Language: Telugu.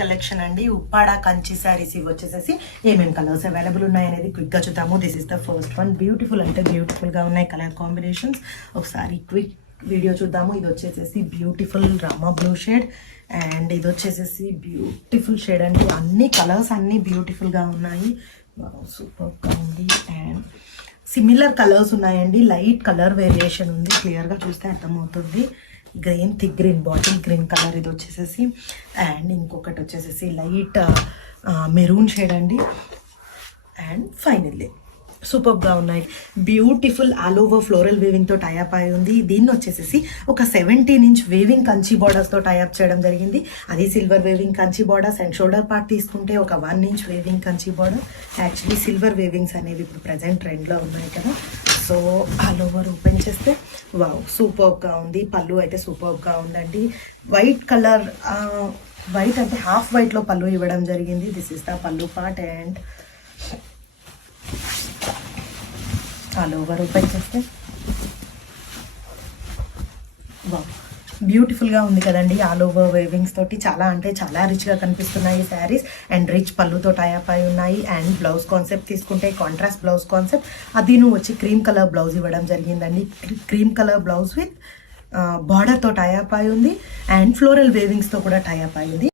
కలెక్షన్ అండి. ఉప్పాడ కంచి శారీస్ ఇవి వచ్చేసేసి ఏమేమి కలర్స్ అవైలబుల్ ఉన్నాయి అనేది క్విక్ గా చూద్దాము. This is the first one. Beautiful అంటే బ్యూటిఫుల్ గా ఉన్నాయి కలర్ కాంబినేషన్స్. ఒకసారి క్విక్ వీడియో చూద్దాము. ఇది వచ్చేసేసి beautiful Rama blue shade and ఇది వచ్చేసేసి బ్యూటిఫుల్ షేడ్ అండి. అన్ని కలర్స్ అన్ని బ్యూటిఫుల్ గా ఉన్నాయి. సూపర్ గా ఉంది అండ్ సిమిలర్ కలర్స్ ఉన్నాయండి. లైట్ కలర్ వేరియేషన్ ఉంది, క్లియర్ గా చూస్తే అర్థమవుతుంది. Green, thick green, bottle green colour ఇది వచ్చేసేసి అండ్ ఇంకొకటి వచ్చేసేసి లైట్ మెరూన్ షేడ్ అండి. అండ్ ఫైనల్లీ సూపర్గా ఉన్నాయి. బ్యూటిఫుల్ ఆల్ ఓవర్ ఫ్లోరల్ వేవింగ్తో టైఅప్ అయి ఉంది. దీన్ని వచ్చేసేసి ఒక 17 ఇంచ్ వేవింగ్ కంచి బార్డర్స్తో టైఅప్ చేయడం జరిగింది. అది silver weaving Kanchi borders and shoulder part తీసుకుంటే ఒక 1 inch weaving Kanchi border. Actually silver వేవింగ్స్ అనేవి ఇప్పుడు ప్రజెంట్ ట్రెండ్లో ఉన్నాయి కదా. సో ఆల్ ఓవర్ ఓపెన్ చేస్తే వావ్ సూపర్గా ఉంది. పళ్ళు అయితే సూపర్గా ఉందండి. వైట్ కలర్, వైట్ అంటే హాఫ్ వైట్లో పళ్ళు ఇవ్వడం జరిగింది. దిస్ ఇస్ ద పళ్ళు part and all over open చేస్తే వావ్ బ్యూటిఫుల్గా ఉంది కదండి. ఆల్ ఓవర్ వేవింగ్స్ తోటి చాలా అంటే చాలా రిచ్గా కనిపిస్తున్నాయి శారీస్ అండ్ రిచ్ పళ్ళుతో టైఅప్ అయి ఉన్నాయి. అండ్ బ్లౌజ్ కాన్సెప్ట్ తీసుకుంటే కాంట్రాస్ట్ బ్లౌజ్ కాన్సెప్ట్, అది నువ్వు వచ్చి క్రీమ్ కలర్ బ్లౌజ్ ఇవ్వడం జరిగిందండి. క్రీమ్ కలర్ బ్లౌజ్ విత్ బార్డర్తో టైఅప్ అయి ఉంది అండ్ ఫ్లోరల్ వేవింగ్స్తో కూడా టైఅప్ అయి ఉంది.